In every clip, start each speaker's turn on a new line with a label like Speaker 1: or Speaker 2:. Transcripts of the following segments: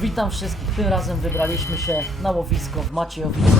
Speaker 1: Witam wszystkich. Tym razem wybraliśmy się na łowisko w Maciejowicu.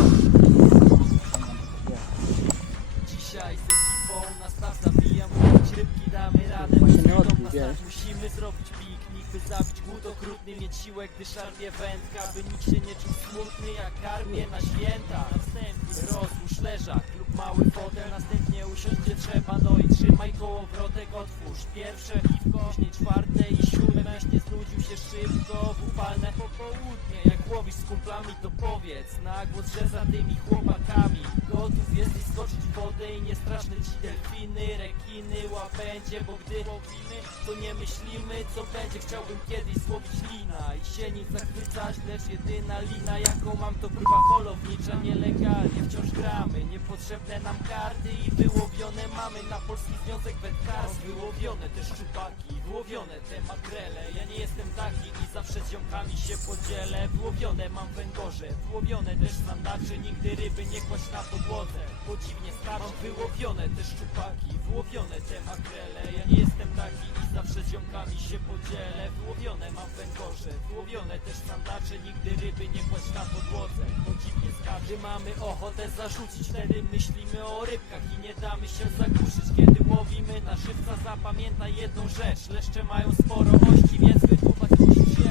Speaker 2: Dzisiaj z ekipą na staw zabijam Łowić rybki damy radę
Speaker 1: Właśnie nie
Speaker 2: Zgodą
Speaker 1: odbił,
Speaker 2: na
Speaker 1: wiesz.
Speaker 2: staw musimy zrobić piknik By zabić głód okrutny Mieć siłę gdy szarpie wędka By nikt się nie czuł smutny jak karmię na święta Następnie rozłóż leżak lub mały fotel Następnie usiąść gdzie trzeba. No i trzymaj kołowrotek Otwórz pierwsze piwko. Później czwarte i siódme Weź nie znudził się szybko. W upalne popołudnie Jak łowisz z kumplami to powiedz Na głos, że za tymi chłopakami Gotów jesteś skoczyć w wodę I nie straszne ci delfiny, rekiny, łapędzie Bo gdy łowimy to nie myślimy co będzie. Chciałbym kiedyś złowić lina I się nim zachwycać Lecz jedyna lina jaką mam to próba holownicza Nielegalnie wciąż gramy Niepotrzebne nam karty i wyłowione mamy Na Polski Związek Wędkarstw Wyłowione te szczupaki, wyłowione te makrele. Ja nie jestem taki i zawsze z ziomkami się podzielę. Wyłowione mam węgorze, wyłowione też sandacze Nigdy ryby nie kłaść na podłodze Bo dziwnie staram wyłowione te szczupaki Wyłowione te makrele. Ja nie jestem taki i zawsze z ziomkami się podzielę. Wyłowione mam węgorze, wyłowione też sandacze Nigdy ryby nie kłaść na podłodze Bo dziwnie skaczy mamy ochotę zarzucić Wtedy. Myślimy o rybkach i nie damy się zagłuszyć Kiedy łowimy. Na żywca zapamiętaj jedną rzecz. Leszcze mają sporo ości, więc wydłubać musisz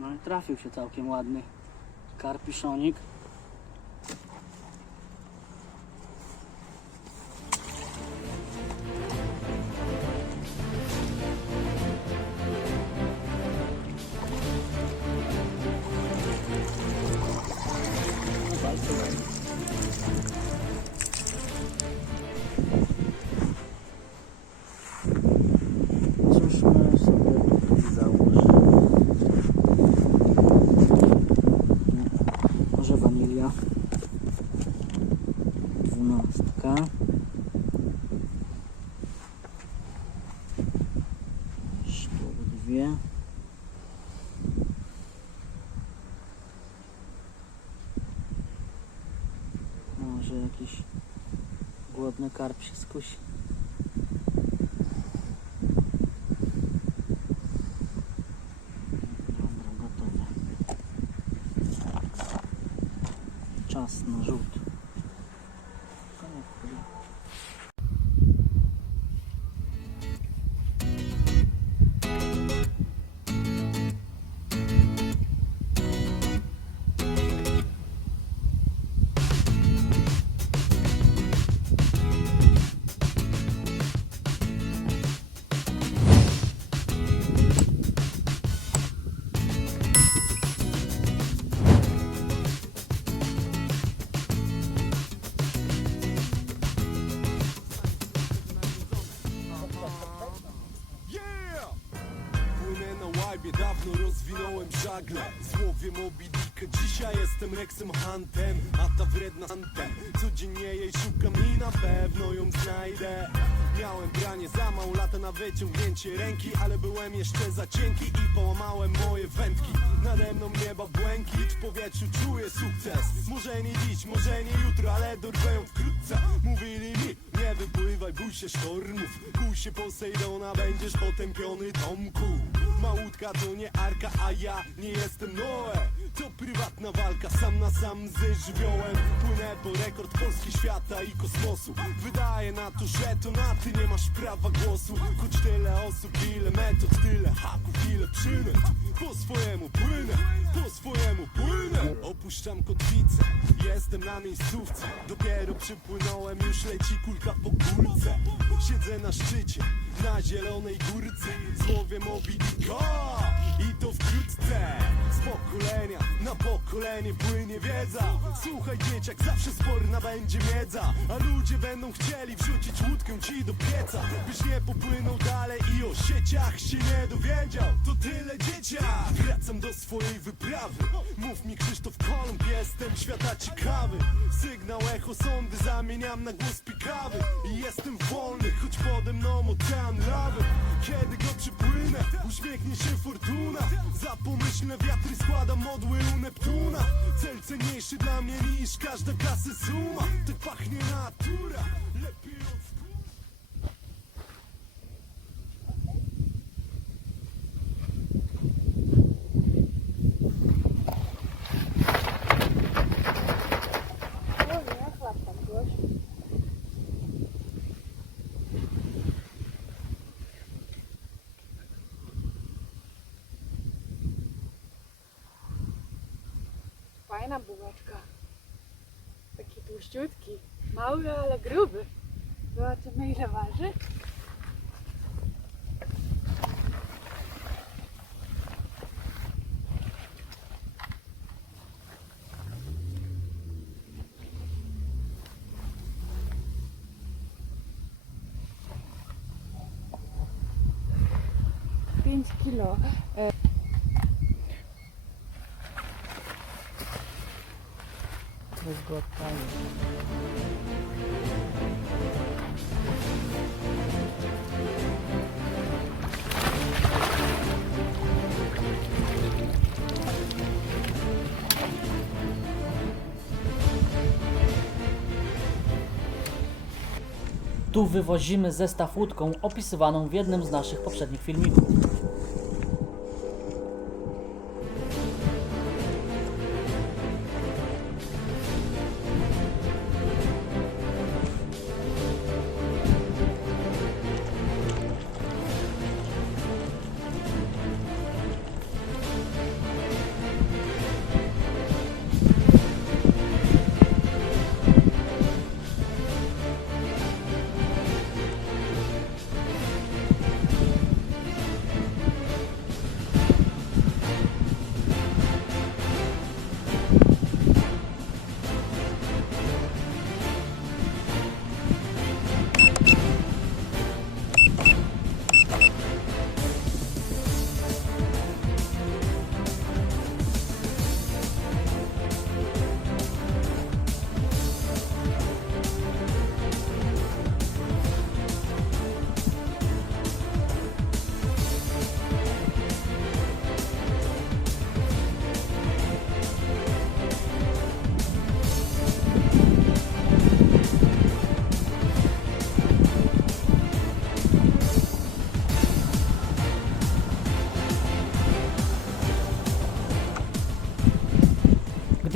Speaker 2: No
Speaker 1: trafił się całkiem ładny karpiszonik. Dwie. Może jakiś głodny karp się skusi. Dobra, gotowe. Czas na rzut.
Speaker 3: Złowię Moby Dicka, dzisiaj jestem Rexem Huntem A ta wredna Huntem Codziennie jej szukam i na pewno ją znajdę. Miałem branie za mało lata na wyciągnięcie ręki Ale byłem jeszcze za cienki i połamałem moje wędki. Nade mną nieba błękit, w powietrzu czuję sukces. Może nie dziś, może nie jutro, ale dorwę ją wkrótce. Mówili się sztormów się Posejdona, będziesz potępiony Tomku. Małutka to nie Arka, a ja nie jestem Noe To prywatna walka, sam na sam ze żywiołem. Płynę po rekord Polski świata i kosmosu. Wydaje na to, że to na ty nie masz prawa głosu. Choć tyle osób, ile metod, tyle haków, ile przynęt Po swojemu płynę, po swojemu płynę. Opuszczam kotwicę, jestem na miejscówce. Dopiero przypłynąłem, już leci kulka po kulce. Siedzę na szczycie, na zielonej górce Złowię Moby Dicka i to wkrótce Z pokolenia na pokolenie pokolenie płynie wiedza. Słuchaj dzieciak, zawsze sporna będzie miedza. A ludzie będą chcieli wrzucić łódkę ci do pieca. Byś nie popłynął dalej i o sieciach się nie dowiedział. To tyle dzieciak. Wracam do swojej wyprawy. Mów mi Krzysztof Kolumb, jestem świata ciekawy. Sygnał echo sądy zamieniam na głos pikawy. I jestem wolny, choć pode mną ocean lawy. Kiedy uśmiechnie się fortuna. Za pomyślne wiatry składam modły u Neptuna. Cel cenniejszy dla mnie niż każda kasy suma. Tak pachnie natura, lepiej od
Speaker 4: Fajna bułeczka. Taki tłuściutki. Mały, ale gruby. Zobaczymy ile waży. Pięć kilo.
Speaker 1: Jest go. Tu wywozimy zestaw łódką opisywaną w jednym z naszych poprzednich filmików.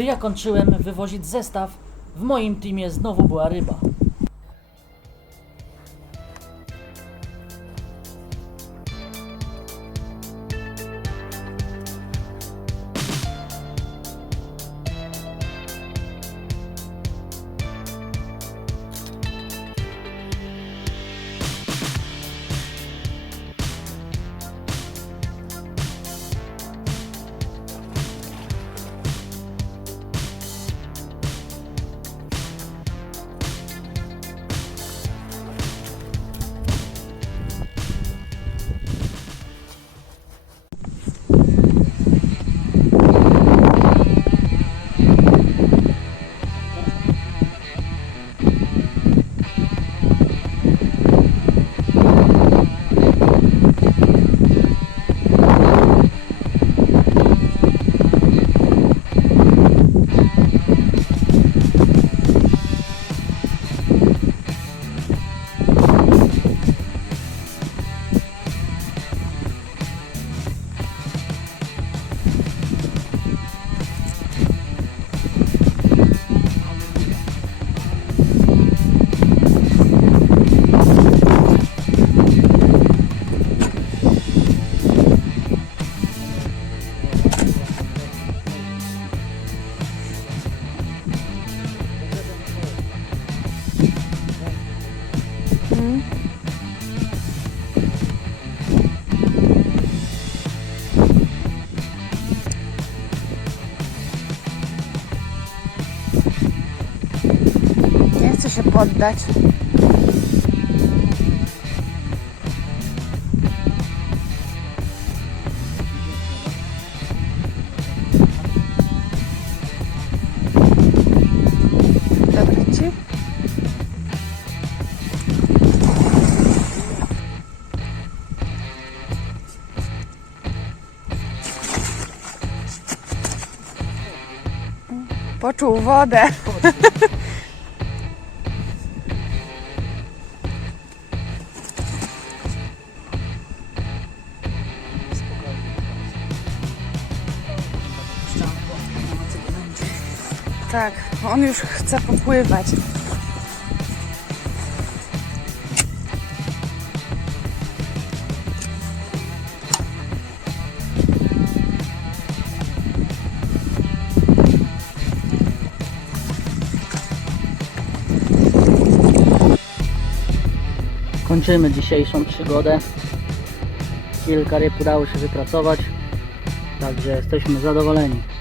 Speaker 1: Gdy ja kończyłem wywozić zestaw, w moim teamie znowu była ryba.
Speaker 4: Się poddać. Poczuł wodę. Tak, on już chce popływać.
Speaker 1: Kończymy dzisiejszą przygodę. Kilka ryb udało się wypracować, także jesteśmy zadowoleni.